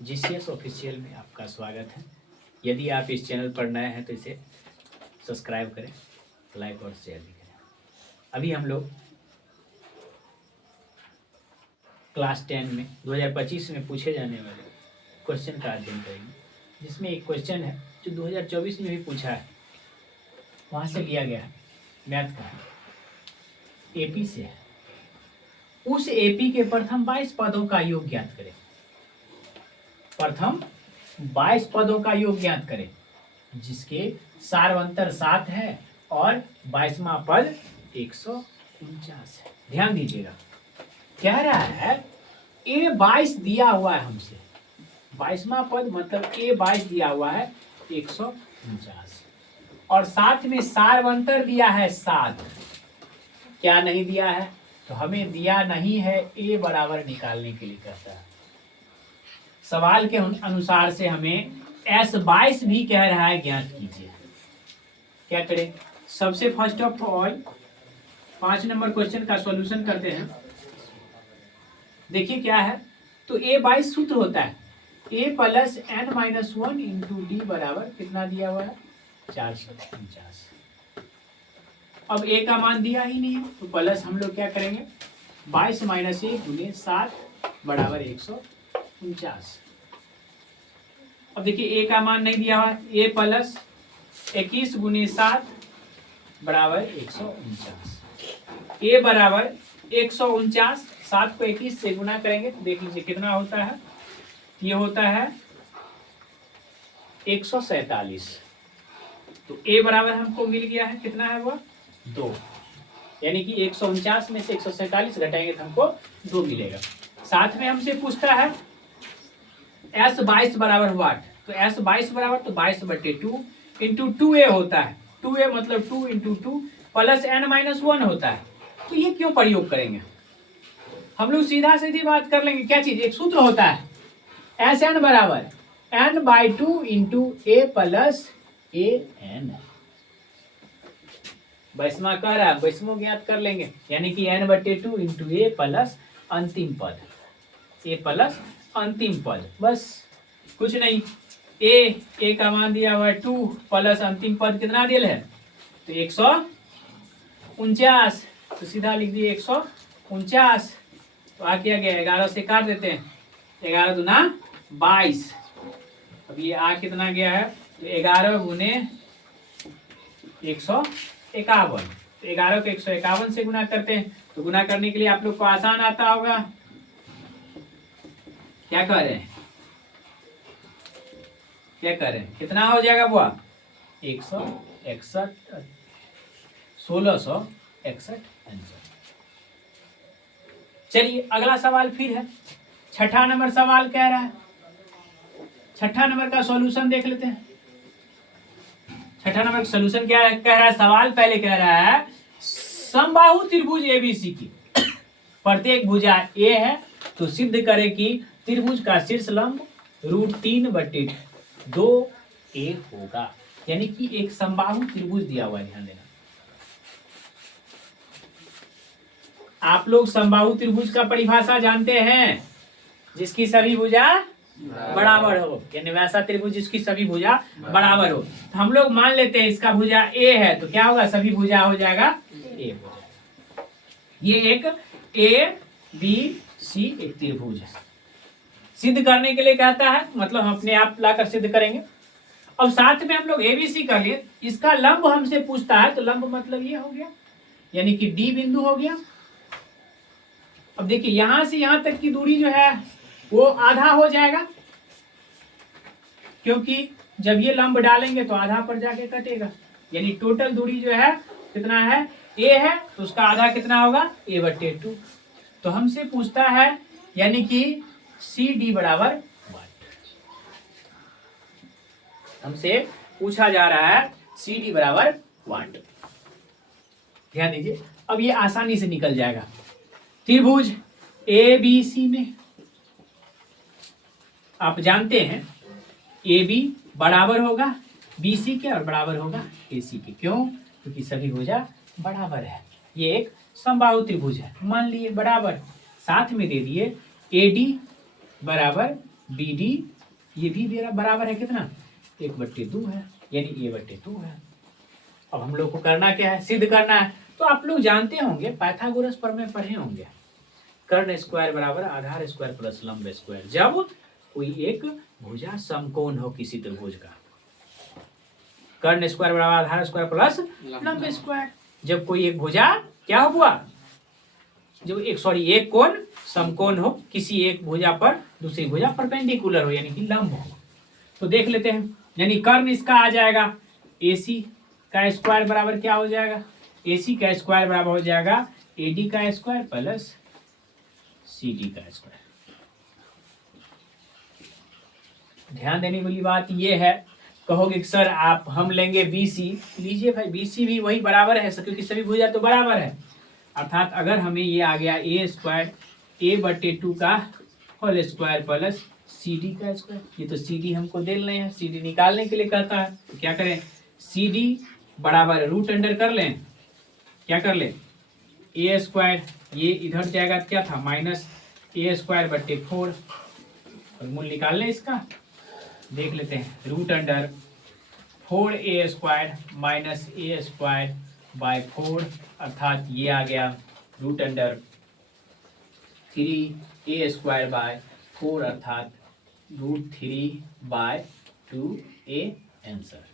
GCS official में आपका स्वागत है। यदि आप इस चैनल पर नए हैं तो इसे सब्सक्राइब करें, लाइक और शेयर भी करें। अभी हम लोग क्लास 10 में 2025 में पूछे जाने वाले क्वेश्चन का अध्ययन करेंगे, जिसमें एक क्वेश्चन है जो 2024 में भी पूछा है, वहाँ से लिया गया है, मैथ का है, एपी से है। उस एपी के प्रथम 22 पदों का योग ज्ञात करें। प्रथम 22 पदों का योग ज्ञात करें, जिसके सार्वंतर 7 है और 22वां पद 149 है। ध्यान दीजिएगा, कह रहा है A22 दिया हुआ है हमसे, 22वां पद मतलब A22 दिया हुआ है 149, और साथ में सार्वंतर दिया है 7। क्या नहीं दिया है? तो हमें दिया नहीं है, A बराबर निकालने के लिए कहता है। सवाल के अनुसार से हमें S22 भी कह रहा है ज्ञात कीजिए। क्या करें? सबसे first of all 5 number question का सॉल्यूशन करते हैं। देखिए क्या है, तो A22 सूत्र होता है A plus n-1 into D बराबर कितना दिया हुआ है 449। अब A का मान दिया ही नहीं है, तो प्लस हम लोग क्या करेंगे 22 माइनस 1 गुने 7 बराबर 149। अब देखिए A का मान नहीं दिया हुआ, A प्लस 21 गुने 7 बराबर 149। A बराबर 149, 7 को 21 से गुना करेंगे तो देख लीजिए कितना होता है, ये होता है 147। तो A बराबर हमको मिल गया है, कितना है वह 2, यानी कि 149 में से 147 घटाएंगे तो हमको 2 मिलेगा। साथ में हमसे पूछता है S22 बराबर व्हाट, तो S22 बराबर तो 22/2 इंटू 2A होता है, 2A मतलब 2 इंटू 2 प्लस n-1 होता है। तो ये क्यों प्रयोग करेंगे, हम लोग सीधा सीधी बात कर लेंगे। क्या चीज, एक सूत्र होता है Sn बराबर n/2 into A plus AN। 22वां कह रहा है, 22वां ज्ञात कर लेंगे, यानी कि n/2 इंटू A प्लस अंतिम पद, A प्लस अंतिम पद, बस कुछ नहीं। A का मान दिया हुआ है 2 प्लस अंतिम पद कितना दिया है तो 149, तो सीधा लिख दिए 149। तो आ क्या गया 11 से काट देते हैं, 11 दूना 22। अब ये आ कितना गया है तो 11 गुने 151, तो 11 को 151 से गुना करते हैं। तो गुना करने के लिए आप लोग को आसान आता होगा, क्या कह रहे हैं, क्या कर रहे हैं, कितना हो जाएगा बुआ 161, 1661 आंसर। चलिए अगला सवाल फिर है, 6ठा नंबर सवाल कह रहा है, 6ठा नंबर का सॉल्यूशन देख लेते हैं। 6ठा नंबर का सॉल्यूशन क्या कह रहा है, सवाल पहले कह रहा है समबाहु त्रिभुज एबीसी की प्रत्येक भुजा A है, तो सिद्ध करे कि त्रिभुज का शीर्ष लंब √3/2A होगा। यानी कि एक समबाहु त्रिभुज दिया हुआ है, ध्यान देना। आप लोग समबाहु त्रिभुज का परिभाषा जानते हैं, जिसकी सभी भुजा बराबर हो, यानी वैसा त्रिभुज जिसकी सभी भुजा बराबर हो। तो हम लोग मान लेते हैं इसका भुजा A है, तो क्या होगा सभी भुजा हो जाएगा A हो जाएगा। ये एक ABC एक त्रिभुज है, सिद्ध करने के लिए कहता है, मतलब हम अपने आप लाकर सिद्ध करेंगे। अब साथ में हम लोग ABC कर लिए, इसका लंब हमसे पूछता है, तो लंब मतलब ये हो गया, यानी कि D बिंदु हो गया। अब देखिए यहां से यहां तक की दूरी जो है वो आधा हो जाएगा, क्योंकि जब ये लंब डालेंगे तो आधा पर जाके कटेगा, यानी टोटल दूरी जो है कितना है A है, तो उसका आधा कितना होगा A/2। तो हमसे पूछता है यानी कि CD बराबर 1, हमसे पूछा जा रहा है CD बराबर 1। ध्यान दीजिए, अब ये आसानी से निकल जाएगा। त्रिभुज ABC में आप जानते हैं AB बराबर होगा BC के और बराबर होगा AC के। क्यों? क्योंकि सभी भुजा बराबर है, ये एक समबाहु त्रिभुज है, मान लिए बराबर। साथ में दे दिए AD बराबर बी डी ये भी मेरा बराबर है कितना 1/2 है, यानी a/2 है। अब हम लोग को करना क्या है, सिद्ध करना है। तो आप लोग जानते होंगे, पाइथागोरस पर में पढ़े होंगे, कर्ण स्क्वायर बराबर आधार स्क्वायर प्लस लंब स्क्वायर। जब कोई एक भुजा समकोण हो किसी त्रिभुज का, कर्ण स्क्वायर बराबर आधार स्क्वायर प्लस लंब स्क्वायर। जब कोई एक भुजा क्या हुआ, जब एक कोण समकोण हो, किसी एक भुजा पर दूसरी भुजा परपेंडिकुलर हो, यानी कि लंब हो। तो देख लेते हैं, यानी कर्ण इसका आ जाएगा AC का स्क्वायर बराबर क्या हो जाएगा, AC का स्क्वायर बराबर हो जाएगा AD का स्क्वायर प्लस CD का स्क्वायर। ध्यान देने वाली बात ये है, कहोगे कि सर आप हम लेंगे BC, लीजिए भाई BC भी वही बराबर है, क्योंकि सभी भुजा तो बराबर है। अर्थात अगर हमें ये आ गया a स्क्वायर a/2 का होल स्क्वायर प्लस CD का स्क्वायर, ये तो CD हमको दे रहे हैं, CD निकालने के लिए कहता है। तो क्या करें, CD बराबर रूट अंडर कर लें, क्या कर लें a स्क्वायर, ये इधर जाएगा क्या था माइनस a²/4, मूल निकाल लें इसका, देख लेते हैं, root under 4a² minus a²/4, अर्थात ये आ गया रूट अंडर 3a²/4, अर्थात √3/2a आंसर।